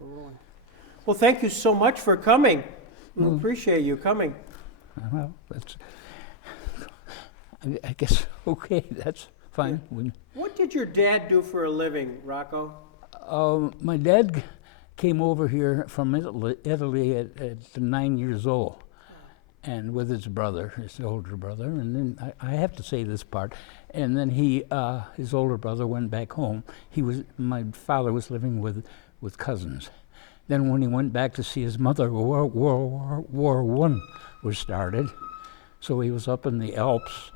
Well, thank you so much for coming. We appreciate you coming. Well, that's, I guess, okay, that's fine. What did your dad do for a living, Rocco? My dad came over here from Italy at 9 years old, and with his brother, his older brother, and then I have to say this part, and then his older brother went back home. My father was living with cousins. Then when he went back to see his mother, World War I was started, so he was up in the Alps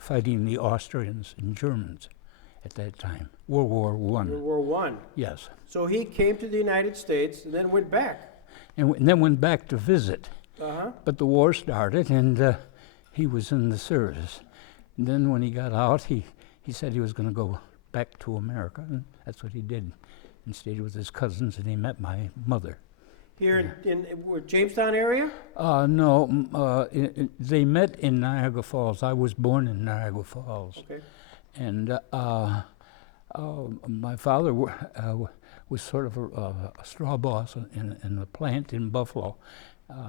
fighting the Austrians and Germans at that time. World War I. World War I. Yes. So he came to the United States and then went back. And then went back to visit. Uh-huh. But the war started, and he was in the service. And then when he got out, he said he was going to go back to America, and that's what he did. And stayed with his cousins, and he met my mother. Here in Jamestown area? No, they met in Niagara Falls. I was born in Niagara Falls. Okay. And my father was sort of a straw boss in a plant in Buffalo,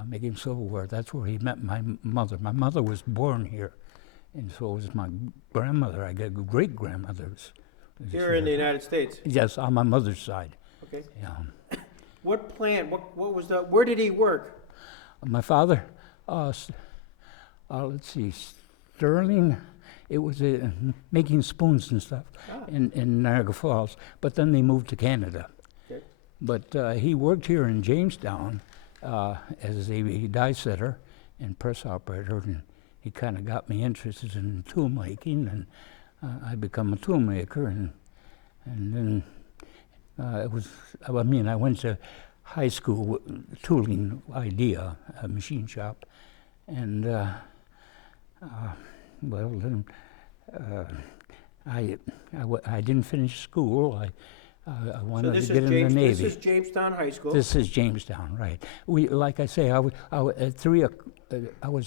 making silverware. That's where he met my mother. My mother was born here, and so was my grandmother. I got great-grandmothers. Here in the United States? Yes, on my mother's side. Okay. Yeah. What plant, what was that, where did he work? My father, let's see, Sterling, it was making spoons and stuff in Niagara Falls, but then they moved to Canada. Okay. But he worked here in Jamestown as a die setter and press operator, and he kind of got me interested in tool making, and I become a tool maker, and then I went to high school with tooling idea, a machine shop, and then I didn't finish school. I wanted to get in the Navy. This is Jamestown High School? This is Jamestown, right. Like I say, I was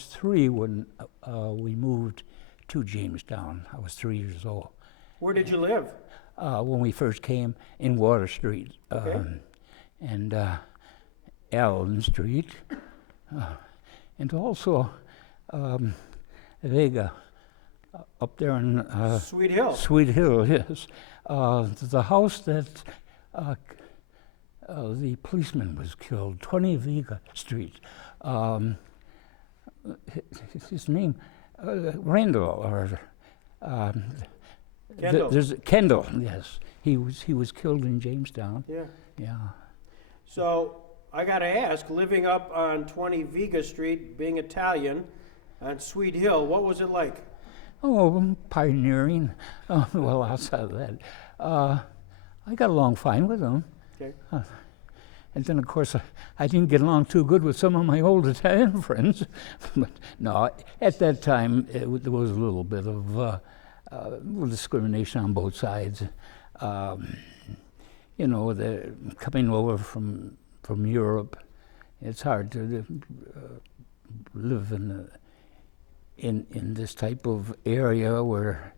three when we moved to Jamestown. I was 3 years old. Where did you live? When we first came in Water Street, Okay. and Allen Street, and also Vega, up there in Sweet Hill. Sweet Hill, yes. The house that the policeman was killed, 20 Vega Street. His name, Randall, or Kendall. there's Kendall, yes. He was killed in Jamestown. Yeah. Yeah. So I got to ask, living up on 20 Vega Street, being Italian, on Sweet Hill, what was it like? Oh, pioneering. Well, outside of that, I got along fine with them. Okay. And then, of course, I didn't get along too good with some of my old Italian friends. But no, at that time, there was a little bit of discrimination on both sides. You know, the coming over from Europe, it's hard to live in this type of area where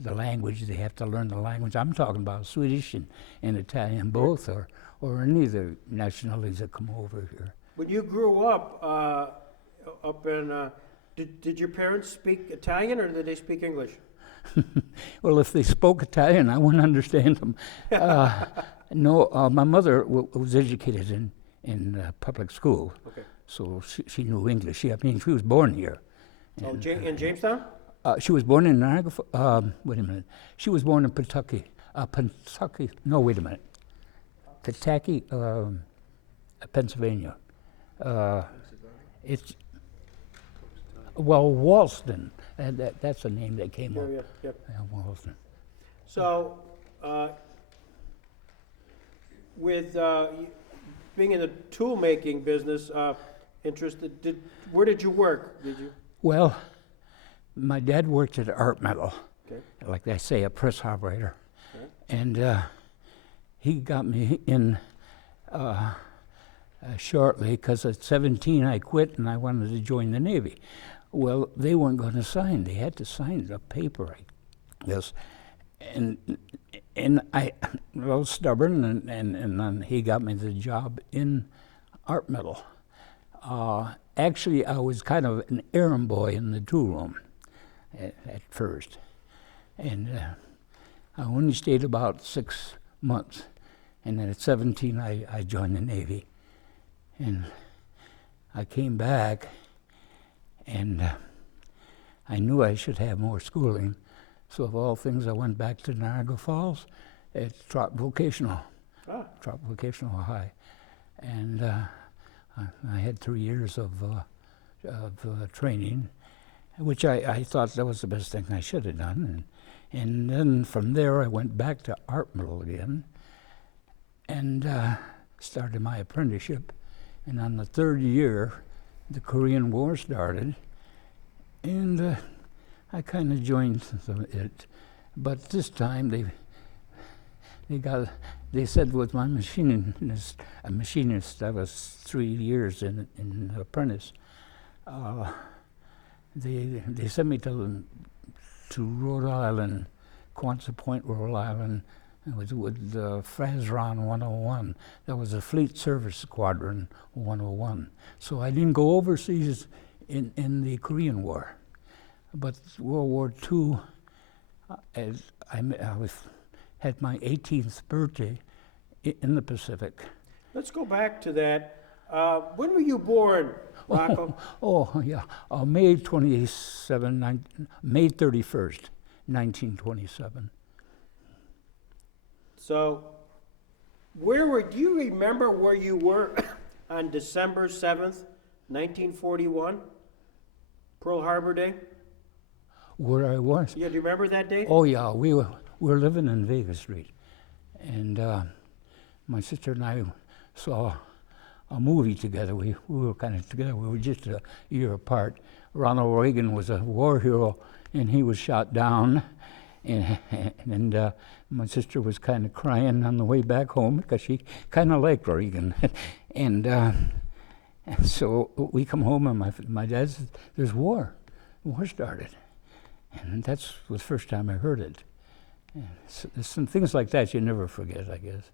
the language, they have to learn the language. I'm talking about Swedish and Italian both, or any of the nationalities that come over here. When you grew up, up in, did your parents speak Italian or did they speak English? Well, if they spoke Italian, I wouldn't understand them. No, my mother was educated in public school, Okay. so she knew English. She was born here. Oh, in Jamestown? She was born in Niagara. Wait a minute. She was born in Pawtucket. Pawtucket. No, wait a minute. Pawtucket, Pennsylvania. It's Walston. That's the name that came up. Yep. Yeah, Walston. So, with being in the tool making business, interested, where did you work? Did you? Well, my dad worked at Art Metal, Okay. like I say, a press operator. Okay. And he got me in shortly, because at 17 I quit and I wanted to join the Navy. Well, they weren't going to sign. They had to sign the paper, I guess. And And I was stubborn, and then he got me the job in art metal. Actually, I was kind of an errand boy in the tool room at first. And I only stayed about 6 months. And then at 17, I joined the Navy. And I came back, and I knew I should have more schooling. So of all things, I went back to Niagara Falls at Trop Vocational High. And I had 3 years of training, which I thought that was the best thing I should have done. And then from there, I went back to art metal again and started my apprenticeship. And on the third year, the Korean War started, and I kind of joined it. But this time, they said with my machinist, I was 3 years in apprentice. They sent me to Rhode Island, Quonset Point, Rhode Island, with Frazron 101. That was a Fleet Service Squadron 101. So I didn't go overseas in the Korean War. But World War II, had my 18th birthday in the Pacific. Let's go back to that. When were you born, Rocco? Yeah, May 31st, 1927. So, do you remember where you were on December 7th, 1941? Pearl Harbor Day? Where I was? Yeah, do you remember that day? Oh yeah, we were living in Vegas Street, and my sister and I saw a movie together. We were kind of together. We were just a year apart. Ronald Reagan was a war hero, and he was shot down, and my sister was kind of crying on the way back home because she kind of liked Reagan, and so we come home, and my dad said, "There's war. War started." And that's the first time I heard it. So there's some things like that you never forget, I guess.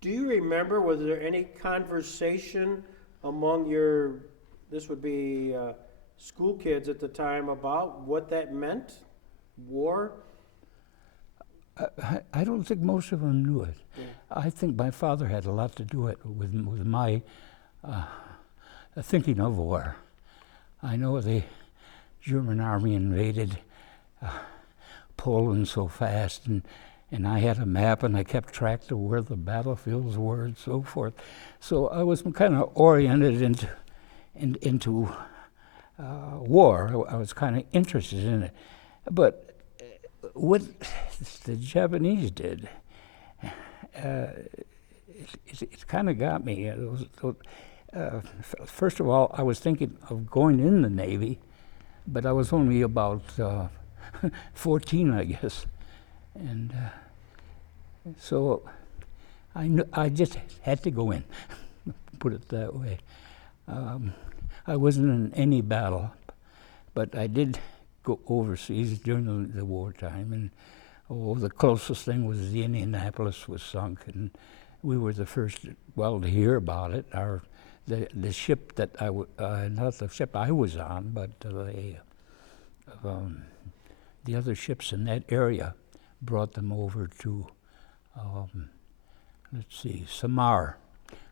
Do you remember, was there any conversation among this would be school kids at the time, about what that meant? War? I don't think most of them knew it. Yeah. I think my father had a lot to do with my thinking of war. I know the German army invaded Poland so fast, and I had a map, and I kept track of where the battlefields were and so forth. So I was kind of oriented into war. I was kind of interested in it. But what the Japanese did, it kind of got me. First of all, I was thinking of going in the Navy, but I was only about 14, I guess, and so I just had to go in, put it that way. I wasn't in any battle, but I did go overseas during the wartime, and the closest thing was the Indianapolis was sunk, and we were the first, to hear about it. The ship that not the ship I was on, but the other ships in that area brought them over to, Samar.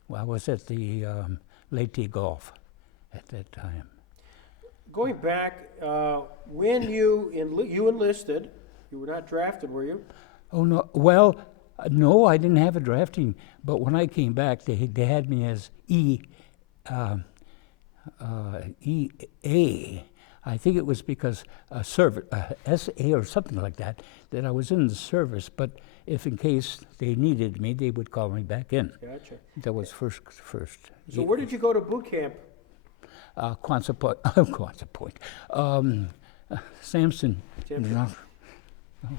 Well, I was at the Leyte Gulf at that time. Going back, when you enlisted, you were not drafted, were you? Oh, no. Well, no, I didn't have a drafting, but when I came back, they had me as EA. I think it was because SA or something like that I was in the service, but if in case they needed me, they would call me back in. Gotcha. That was first. So where did you go to boot camp? Quonset Point. Samson. No,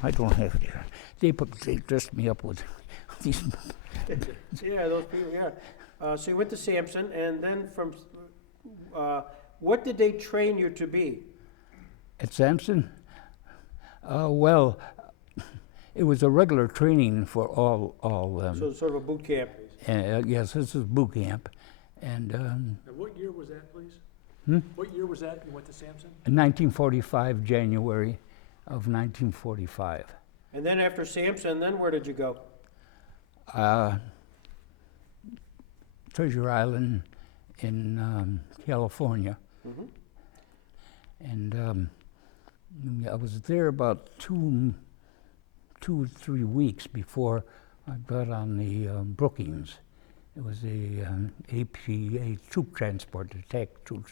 I don't have it here. They dressed me up with these. Yeah, those people, yeah. So you went to Samson, and then from, what did they train you to be? At Samson? Well, it was a regular training for all So it's sort of a boot camp. yes, this is boot camp. And And what year was that, please? What year was that you went to Sampson? in 1945, January of 1945. And then after Sampson, then where did you go? Treasure Island in California. Mhm. And I was there about 2 or 3 weeks before I got on the Brookings. It was the APA troop transport, attack troop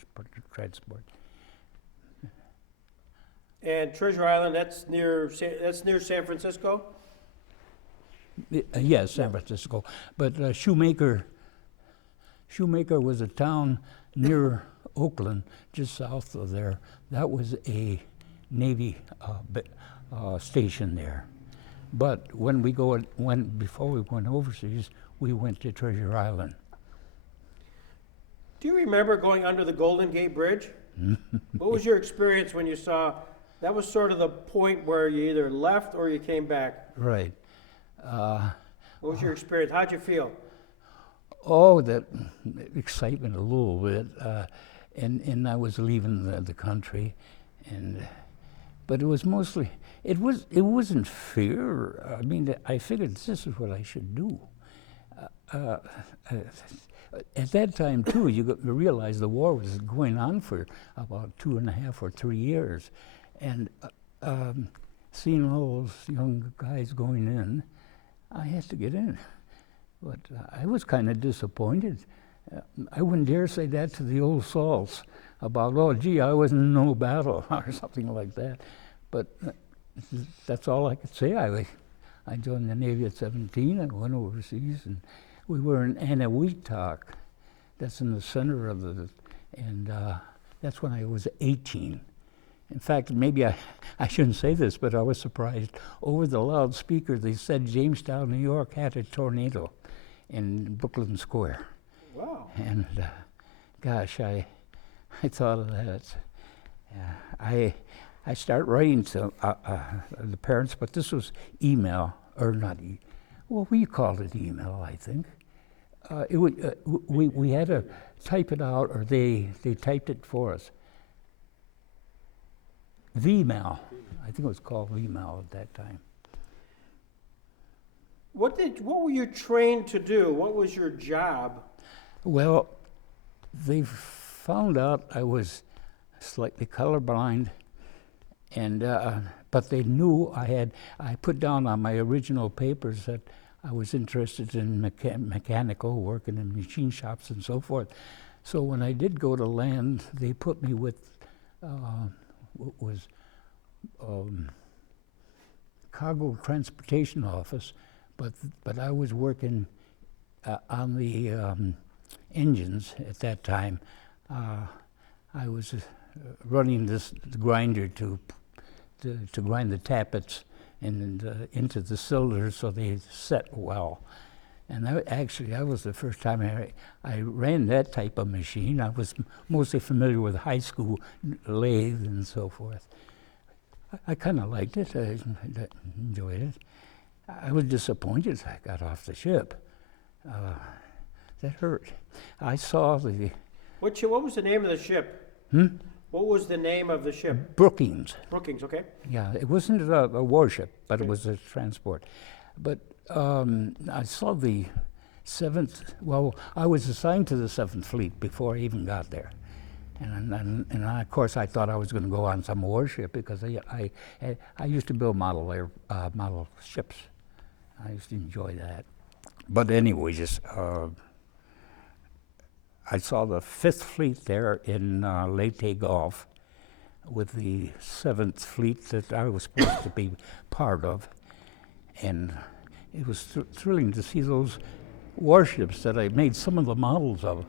transport. And Treasure Island, that's near San Francisco? Yes, San Francisco. But Shoemaker was a town near Oakland, just south of there. That was a Navy station there. But before we went overseas, we went to Treasure Island. Do you remember going under the Golden Gate Bridge? What was your experience when you saw, that was sort of the point where you either left or you came back? Right. What was your experience? How'd you feel? Oh, that excitement a little bit, and I was leaving the country, but it was mostly it wasn't fear. I mean, I figured this is what I should do. At that time too, you realize the war was going on for about 2.5 or 3 years, and seeing all those young guys going in, I had to get in. But I was kind of disappointed. I wouldn't dare say that to the old salts about, oh, gee, I was in no battle or something like that. But that's all I could say. I joined the Navy at 17. I went overseas, and we were in Anahuac. That's in the center of and that's when I was 18. In fact, maybe I shouldn't say this, but I was surprised. Over the loudspeaker, they said Jamestown, New York had a tornado in Brooklyn Square. Wow. And gosh, I thought of that. I started writing to the parents, but this was email, or not well, we called it email, I think. We had to type it out, or they typed it for us. VMail. I think it was called VMail at that time. What were you trained to do? What was your job? Well, they found out I was slightly colorblind, and but they knew I put down on my original papers that I was interested in mechanical, working in machine shops and so forth. So when I did go to land, they put me with what was cargo transportation office, but I was working on the engines at that time. I was running the grinder to grind the tappets and into the cylinders so they set well. And that was the first time I ran that type of machine. I was mostly familiar with high school lathe and so forth. I kind of liked it. I enjoyed it. I was disappointed I got off the ship. That hurt. I saw the... What was the name of the ship? What was the name of the ship? Brookings. Brookings, okay. Yeah, it wasn't a warship, but it was a transport. But I saw the 7th, well, I was assigned to the 7th Fleet before I even got there. And of course, I thought I was going to go on some warship because I used to build model ships. I used to enjoy that. But anyways, I saw the 5th Fleet there in Leyte Gulf with the 7th Fleet that I was supposed to be part of. And it was thrilling to see those warships that I made some of the models of.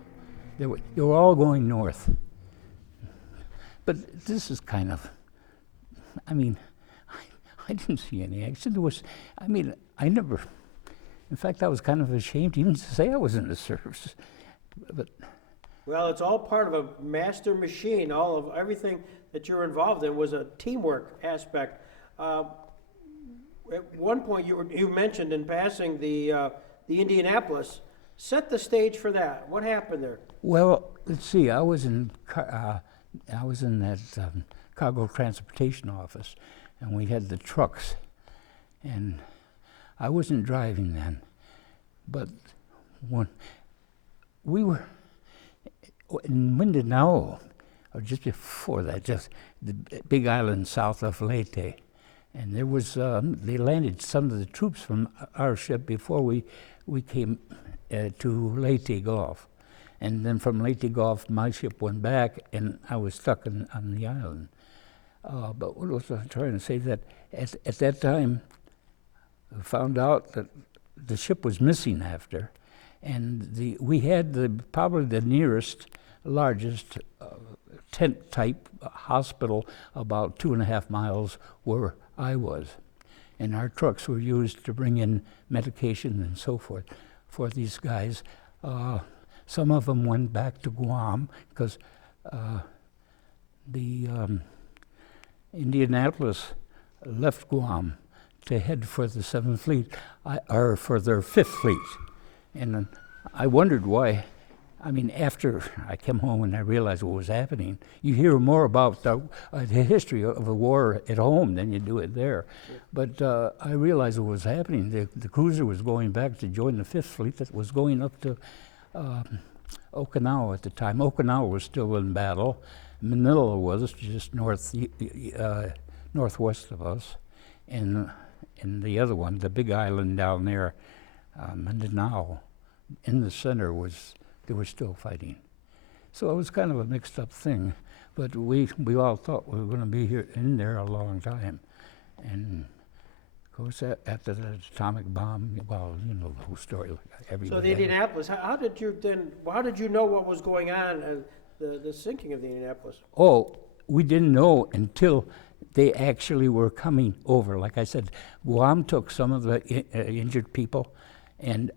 They were all going north. But this is kind of, I mean, I didn't see any action. I never, in fact, I was kind of ashamed even to say I was in the service. But well, it's all part of a master machine. All of everything that you're involved in was a teamwork aspect. at one point, you mentioned in passing the Indianapolis. Set the stage for that. What happened there? Well, let's see. I was in that cargo transportation office, and we had the trucks, and I wasn't driving then, but when we were in Mindanao, or just before that, just the big island south of Leyte, and there was they landed some of the troops from our ship before we came to Leyte Gulf, and then from Leyte Gulf my ship went back, and I was stuck on the island. But what was I trying to say? That at that time, we found out that the ship was missing after, and we had probably the nearest, largest tent-type hospital about 2.5 miles where I was, and our trucks were used to bring in medication and so forth for these guys. Some of them went back to Guam because the Indianapolis left Guam to head for the 7th Fleet, or for their 5th Fleet. And I wondered why. I mean, after I came home and I realized what was happening, you hear more about the history of the war at home than you do it there. But I realized what was happening. The cruiser was going back to join the 5th Fleet that was going up to Okinawa at the time. Okinawa was still in battle. Manila was just northwest of us. And the other one, the big island down there, Mindanao, in the center they were still fighting. So it was kind of a mixed up thing, but we all thought we were going to be in there a long time. And of course, after the atomic bomb, well, you know the whole story. So the Indianapolis, how did you know what was going on, the sinking of the Indianapolis? Oh, we didn't know until they actually were coming over. Like I said, Guam took some of the injured people, and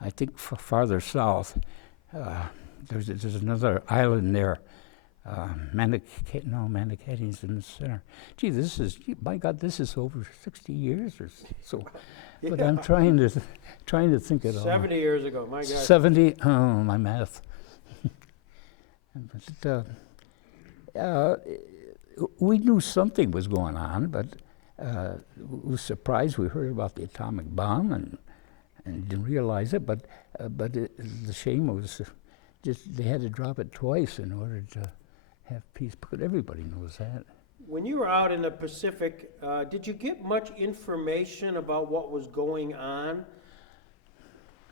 I think farther south, there's another island there. Manakati's in the center. Gee, my God, this is over 60 years or so. Yeah. But I'm trying to think it all. 70 years ago, my God. 70, oh, my math. But, we knew something was going on, but we were surprised. We heard about the atomic bomb and didn't realize it. But the shame was just they had to drop it twice in order to have peace. But everybody knows that. When you were out in the Pacific, did you get much information about what was going on?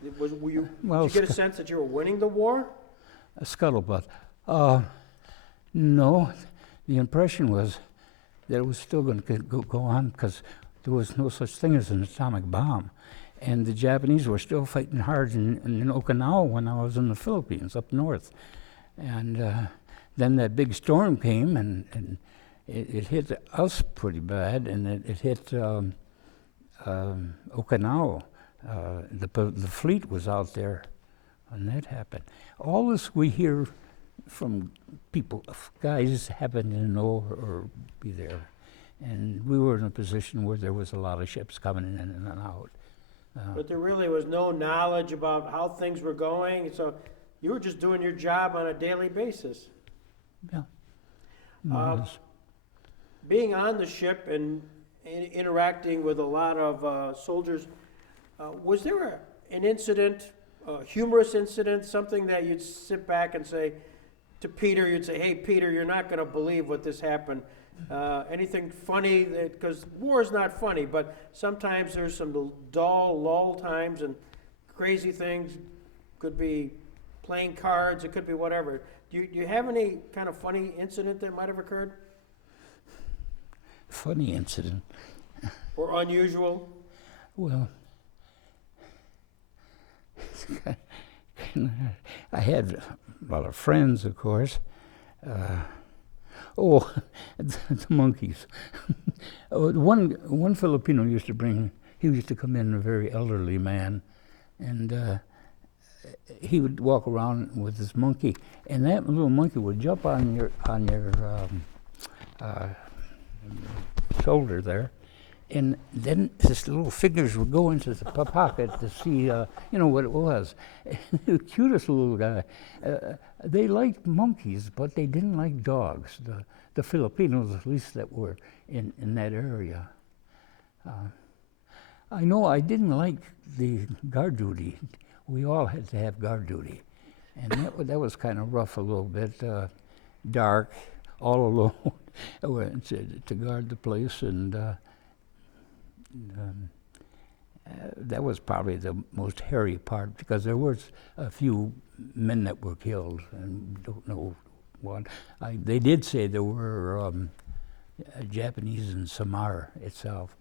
Did you get a sense that you were winning the war? A scuttlebutt. No. The impression was that it was still going to go on because there was no such thing as an atomic bomb. And the Japanese were still fighting hard in Okinawa when I was in the Philippines, up north. And then that big storm came, and it hit us pretty bad, and it hit Okinawa. The fleet was out there when that happened. All this we hear from people, guys happen to know or be there. And we were in a position where there was a lot of ships coming in and out. But there really was no knowledge about how things were going, so you were just doing your job on a daily basis. Yeah. Being on the ship and interacting with a lot of soldiers, was there an incident, a humorous incident, something that you'd sit back and say to Peter, you'd say, "Hey, Peter, you're not going to believe what this happened." Anything funny? Because war is not funny, but sometimes there's some dull, lull times and crazy things. Could be playing cards, it could be whatever. Do you have any kind of funny incident that might have occurred? Funny incident. Or unusual? Well, I had a lot of friends, of course. The monkeys. One Filipino used to come in, a very elderly man, and he would walk around with this monkey, and that little monkey would jump on your shoulder there, And then this little fingers would go into the pocket to see, what it was. The cutest little guy. They liked monkeys, but they didn't like dogs. The Filipinos, at least, that were in that area. I know I didn't like the guard duty. We all had to have guard duty. And that was kind of rough a little bit, dark, all alone. I went to guard the place, and that was probably the most hairy part, because there was a few men that were killed, and don't know what. They did say there were Japanese in Samar itself,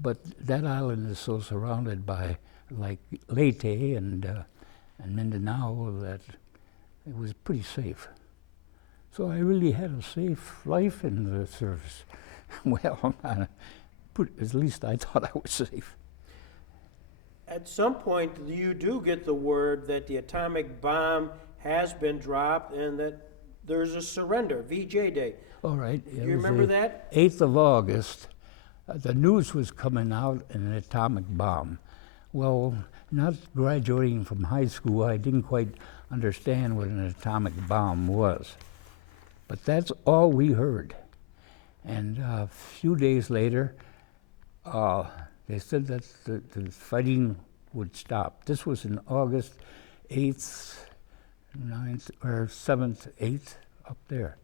but that island is so surrounded by like Leyte and Mindanao that it was pretty safe. So I really had a safe life in the service. Well, at least I thought I was safe. At some point, you do get the word that the atomic bomb has been dropped and that there's a surrender, VJ Day. All right. Do you remember that? 8th of August. The news was coming out, an atomic bomb. Well, not graduating from high school, I didn't quite understand what an atomic bomb was. But that's all we heard. And a few days later, they said that the fighting would stop. This was in August 8th, 9th, or 7th, 8th, up there.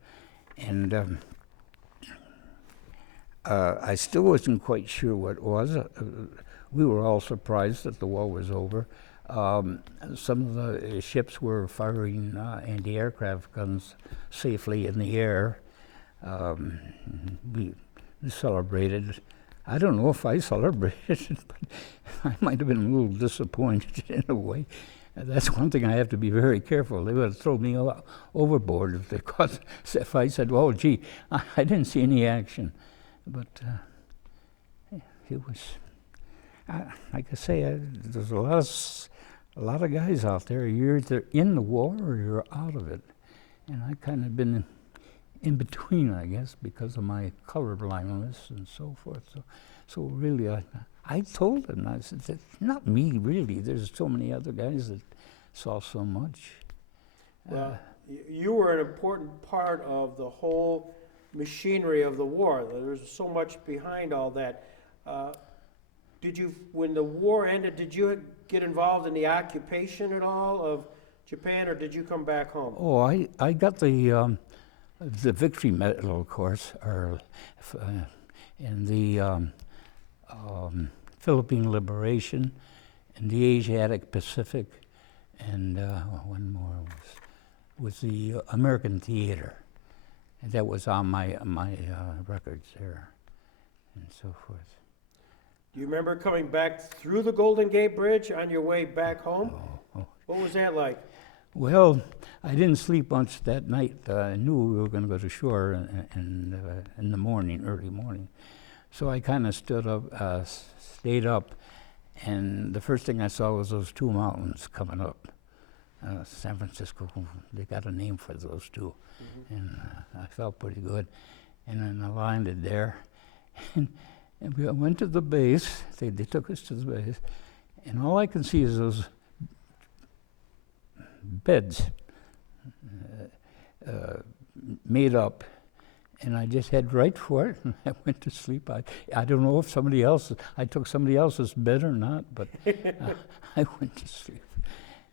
And I still wasn't quite sure what it was. We were all surprised that the war was over. Some of the ships were firing anti-aircraft guns safely in the air. We celebrated. I don't know if I celebrated, but I might have been a little disappointed in a way. That's one thing I have to be very careful. They would have thrown me overboard if they caught. If I said, "Oh, gee, I didn't see any action," but it was. Like I say, there's a lot of guys out there. You're either in the war or you're out of it, and I kind of been in between, I guess, because of my colorblindness and so forth. So really, I told them, I said, not me, really. There's so many other guys that saw so much. Well, you were an important part of the whole machinery of the war. There's so much behind all that. When the war ended, did you get involved in the occupation at all of Japan, or did you come back home? Oh, I got the Victory Medal, of course, in the Philippine Liberation, and the Asiatic Pacific, and one more was the American Theater. And that was on my records there, and so forth. Do you remember coming back through the Golden Gate Bridge on your way back home? Oh. What was that like? Well, I didn't sleep much that night. I knew we were going to go to shore in the morning, early morning. So I kind of stayed up, and the first thing I saw was those two mountains coming up. San Francisco, they got a name for those two. Mm-hmm. And I felt pretty good. And then I landed there, and we went to the base. They took us to the base, and all I can see is those beds made up, and I just head right for it, and I went to sleep. I don't know if I took somebody else's bed or not, but I went to sleep.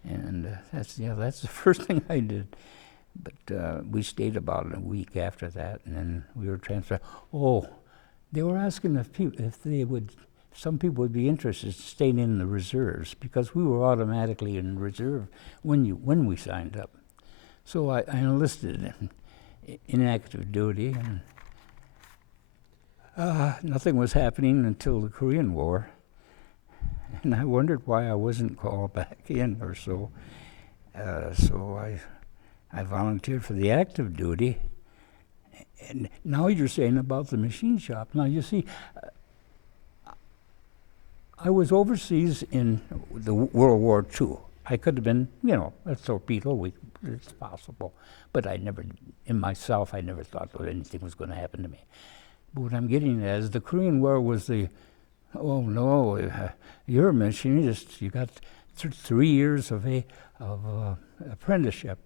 And that's the first thing I did. But we stayed about a week after that, and then we were transferred. Oh, they were asking if some people would be interested in staying in the reserves, because we were automatically in reserve when we signed up. So I enlisted in active duty, and nothing was happening until the Korean War. And I wondered why I wasn't called back in or so. So I volunteered for the active duty. And now you're saying about the machine shop. Now you see, I was overseas in the World War II. I could have been, a torpedo. It's possible. But I never thought that anything was going to happen to me. But what I'm getting at is the Korean War was the, oh no, you're a machinist. You got 3 years of apprenticeship.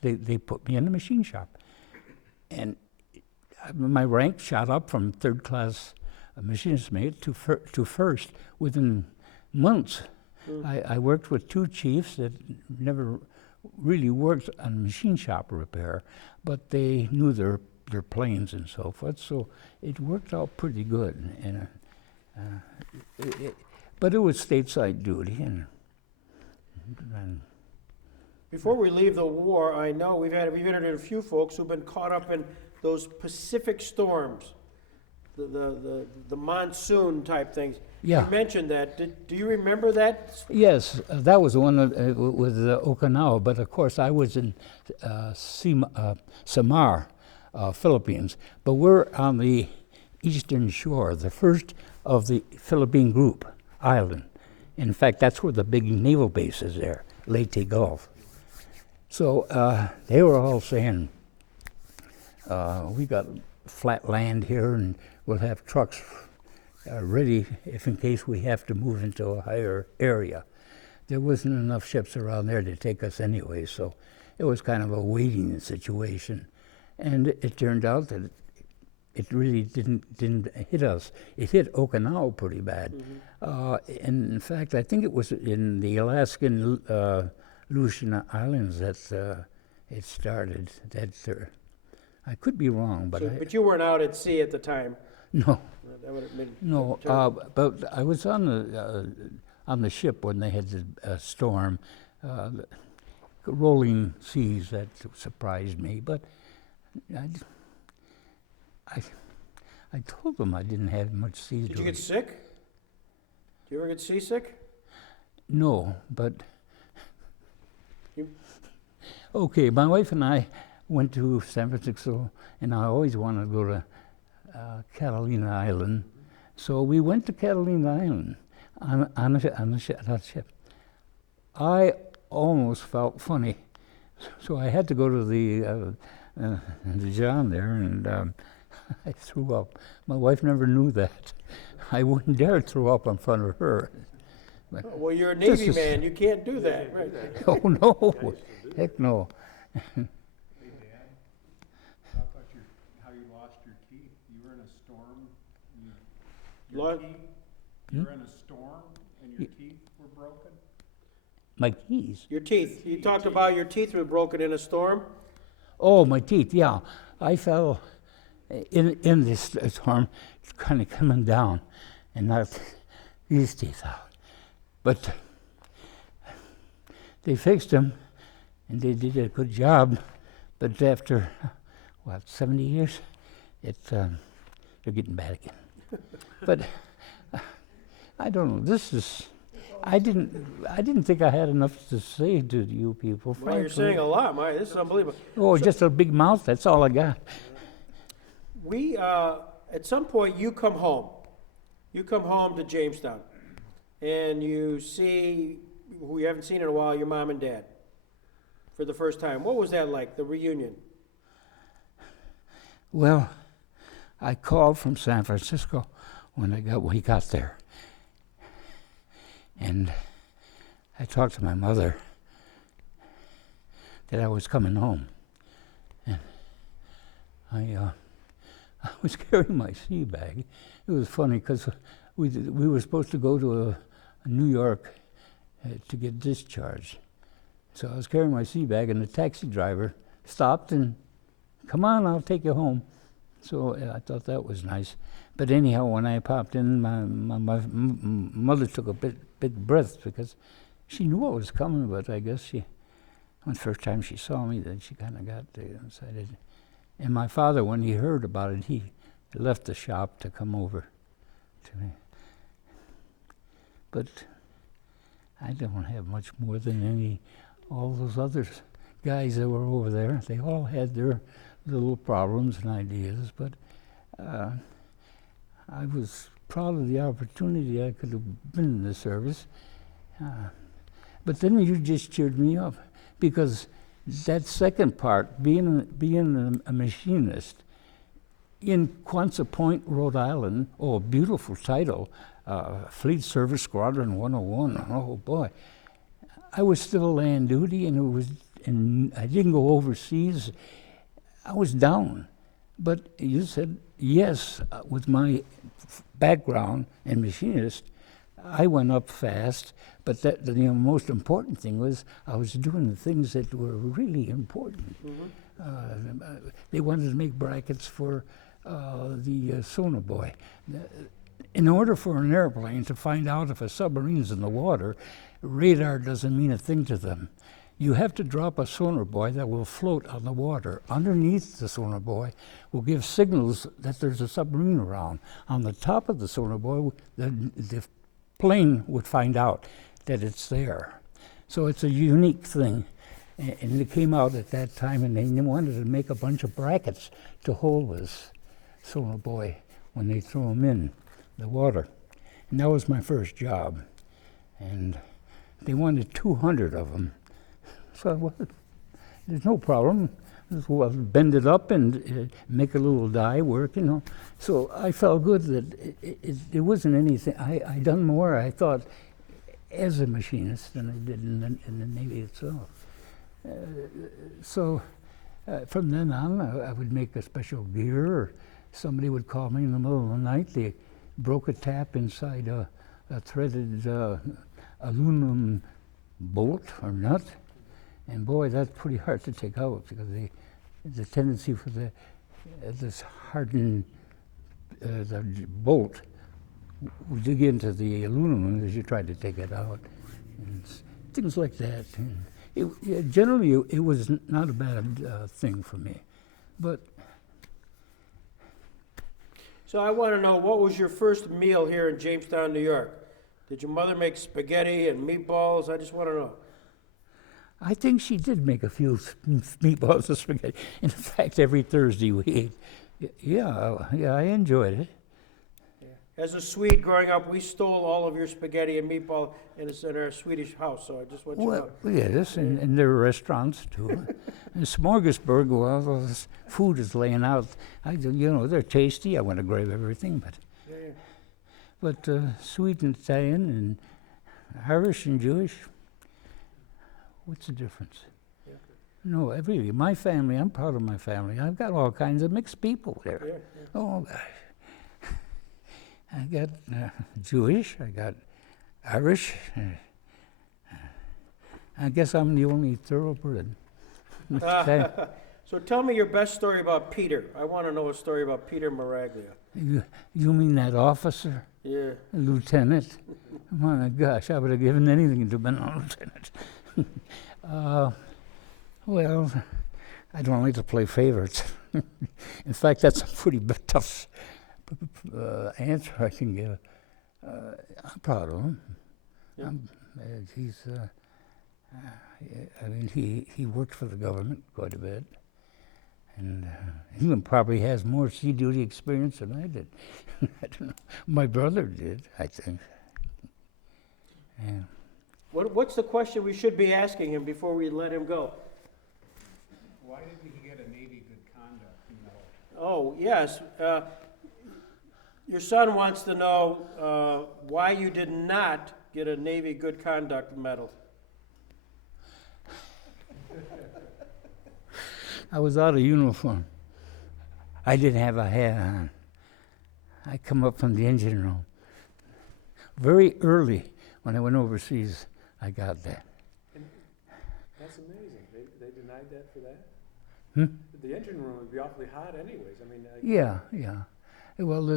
They put me in the machine shop, and my rank shot up from third class machinist mate to first within months. I worked with 2 chiefs that never really worked on machine shop repair, but they knew their planes and so forth, so it worked out pretty good. And but it was stateside duty, and Before we leave the war, I know we've interviewed a few folks who've been caught up in those Pacific storms, the monsoon type things. yeah. You mentioned that. Do you remember that? Yes, that was the one with Okinawa, but of course I was in Samar, Philippines. But we're on the eastern shore, the first of the Philippine group island. In fact, that's where the big naval base is there, Leyte Gulf. So they were all saying, we got flat land here and we'll have trucks ready if in case we have to move into a higher area. There wasn't enough ships around there to take us anyway, so it was kind of a waiting situation. And it turned out that it really didn't hit us. It hit Okinawa pretty bad. And in fact, I think it was in the Alaskan Aleutian Islands that it started. I could be wrong, but But you weren't out at sea at the time. no. That would have been No, terrible. but I was on the ship when they had the storm, rolling seas that surprised me. But I told them I didn't have much sea. Did you get sick? Did you ever get seasick? No, but You- okay. My wife and I went to San Francisco, and I always wanted to go to Catalina Island. So we went to Catalina Island on a ship. I almost felt funny, so I had to go to the John there, and I threw up. My wife never knew that. I wouldn't dare throw up in front of her. But Well, you're a This Navy is- man. You can't do that, right? oh no, heck no. Hey, Dan, talk about how you lost your teeth. You were in a storm. Lo- You were in a storm and your teeth were broken? My keys. Your teeth. You talked about your teeth were broken in a storm. Oh, my teeth. Yeah, I fell in this storm, kind of coming down, and knocked these teeth out. But they fixed them, and they did a good job. But after 70 years, they're getting bad again. But I don't know. I didn't think I had enough to say to you people. Well, you're frankly. saying a lot, Mike. This is unbelievable. Oh, just a big mouth. That's all I got. We, at some point, you come home. You come home to Jamestown, and you see who you haven't seen in a while, your mom and dad, for the first time. What was that like, the reunion? Well, I called from San Francisco when we got there, and I talked to my mother that I was coming home, and I was carrying my sea bag. It was funny because we were supposed to go to New York to get discharged, so I was carrying my sea bag, and the taxi driver stopped and, "Come on, I'll take you home." So I thought that was nice. But anyhow, when I popped in, my mother took a big breath because she knew I was coming, but I guess when the first time she saw me, then she kind of got excited. And my father, when he heard about it, he left the shop to come over to me. But I don't have much more than all those other guys that were over there. They all had their little problems and ideas, but I was proud of the opportunity I could have been in the service. But then you just cheered me up, because that second part, being a machinist, in Quonset Point, Rhode Island. Oh, a beautiful title, Fleet Service Squadron 101. Oh boy, I was still land duty, and I didn't go overseas. I was down, but you said yes. With my background and machinist, I went up fast. But the most important thing was I was doing the things that were really important. They wanted to make brackets for the sonar buoy. In order for an airplane to find out if a submarine's in the water, radar doesn't mean a thing to them. You have to drop a sonar buoy that will float on the water. Underneath the sonar buoy will give signals that there's a submarine around. On the top of the sonar buoy, the plane would find out that it's there. So it's a unique thing. And it came out at that time, and they wanted to make a bunch of brackets to hold this sonar buoy when they threw them in the water. And that was my first job. And they wanted 200 of them. So well, there's no problem. Well, bend it up and make a little die work, you know. So I felt good that it wasn't anything. I done more, I thought, as a machinist than I did in the Navy itself. So from then on, I would make a special gear, or somebody would call me in the middle of the night. They broke a tap inside a threaded aluminum bolt or nut. And boy, that's pretty hard to take out, because the tendency for this hardened the bolt would dig into the aluminum as you tried to take it out, and things like that. And generally, it was not a bad thing for me, but. So I want to know, what was your first meal here in Jamestown, New York? Did your mother make spaghetti and meatballs? I just want to know. I think she did make a few meatballs and spaghetti. In fact, every Thursday we ate. Yeah, I enjoyed it. Yeah. As a Swede growing up, we stole all of your spaghetti and meatball in our Swedish house, so I just want you to know. Well, yes, and there were restaurants too. And Smorgasburg, well, this food is laying out. They're tasty. I want to grab everything, but sweet and Italian and Irish and Jewish. What's the difference? Yeah. No, really, my family, I'm proud of my family. I've got all kinds of mixed people there. Yeah. Oh, gosh. I got Jewish, I got Irish. I guess I'm the only thoroughbred. So tell me your best story about Peter. I want to know a story about Peter Miraglia. You mean that officer? Yeah. Lieutenant? My gosh, I would have given anything to have been a lieutenant. Well, I don't like to play favorites. In fact, that's a pretty tough answer I can give. I'm proud of him. Yeah. He worked for the government quite a bit, and he probably has more sea duty experience than I did. I don't know. My brother did, I think. Yeah. What's the question we should be asking him before we let him go? Why didn't he get a Navy Good Conduct medal? Oh, yes. Your son wants to know why you did not get a Navy Good Conduct medal. I was out of uniform. I didn't have a hat on. I come up from the engine room. Very early, when I went overseas, I got that. And that's amazing. They denied that for that? Hmm? The engine room would be awfully hot anyways. I mean, Yeah. Well,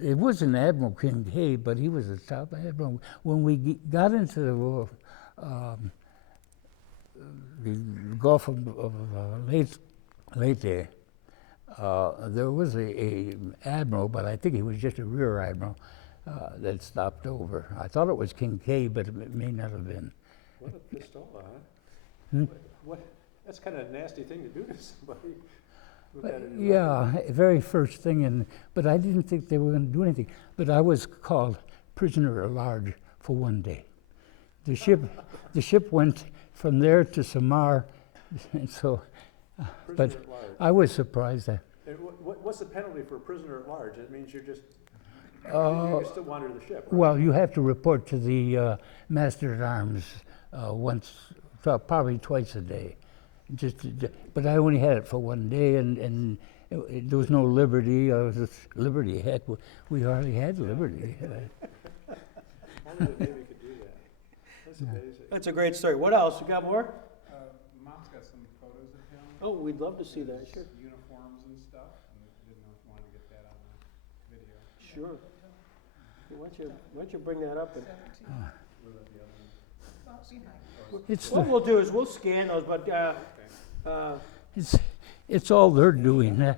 it wasn't Admiral Kincaid, but he was the top admiral. When we got into the Gulf of Leyte, there was a admiral, but I think he was just a rear admiral, that stopped over. I thought it was Kincaid, but it may not have been. what a pistola, huh? Hmm? That's kind of a nasty thing to do to somebody. with that in your Yeah, very first thing, but I didn't think they were going to do anything. But I was called prisoner at large for one day. The ship went from there to Samar, and so. Prisoner But at large. I was surprised that. And what's the penalty for a prisoner at large? It means you're just, Uh, you still wander the ship, right? Well, you have to report to the master-at-arms once, probably twice a day. But I only had it for one day, and there was no liberty. I was just, liberty, heck, we hardly had liberty. Only the Navy could do that. That's amazing. That's a great story. What else? You got more? Mom's got some photos of him. Oh, we'd love to see that, sure. Uniforms and stuff, and didn't know if you wanted to get that on the video. Sure. Why don't you bring that up? And It's what the, we'll do is we'll scan those, but it's all they're doing.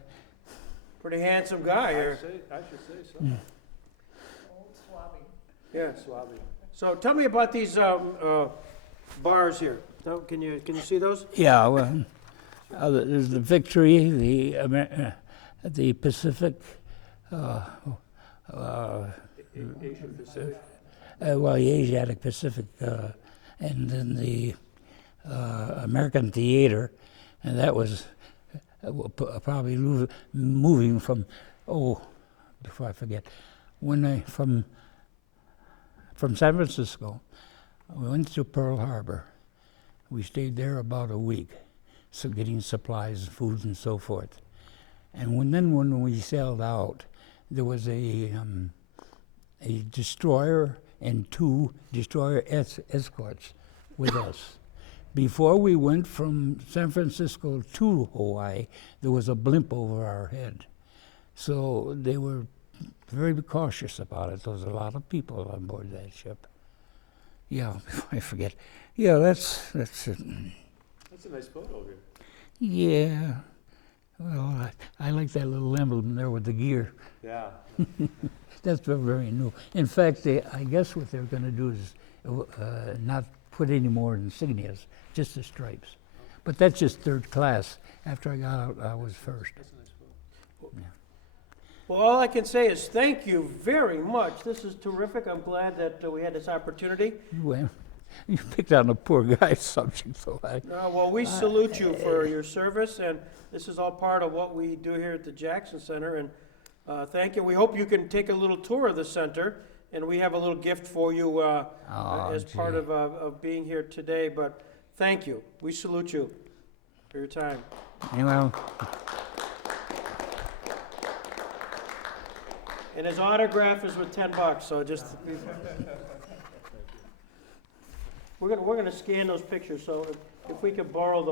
pretty handsome guy here. I should say so. Yeah. Swabby. So tell me about these bars here. Can you see those? Yeah, well, there's the Victory, the Pacific, Asian Pacific. well, the Asiatic Pacific, and then the American Theater, and that was probably moving from, before I forget, from San Francisco, we went to Pearl Harbor. We stayed there about a week, so getting supplies, food, and so forth. And when we sailed out, there was a destroyer and 2 destroyer escorts with us. Before we went from San Francisco to Hawaii, there was a blimp over our head. So they were very cautious about it. There was a lot of people on board that ship. Yeah, I forget. Yeah, that's it. That's a nice photo of you. Yeah. Well, I like that little emblem there with the gear. Yeah. That's very new. In fact, I guess what they're going to do is not put any more insignias, just the stripes. But that's just third class. After I got out, I was first. That's a nice photo. Well, all I can say is thank you very much. This is terrific. I'm glad that we had this opportunity. Well, you picked on a poor guy's subject, so Well, we salute you for your service, and this is all part of what we do here at the Jackson Center. And thank you. We hope you can take a little tour of the center, and we have a little gift for you as part of being here today. But thank you. We salute you for your time. well, And his autograph is with $10, so just. We're gonna scan those pictures, so if we could borrow those.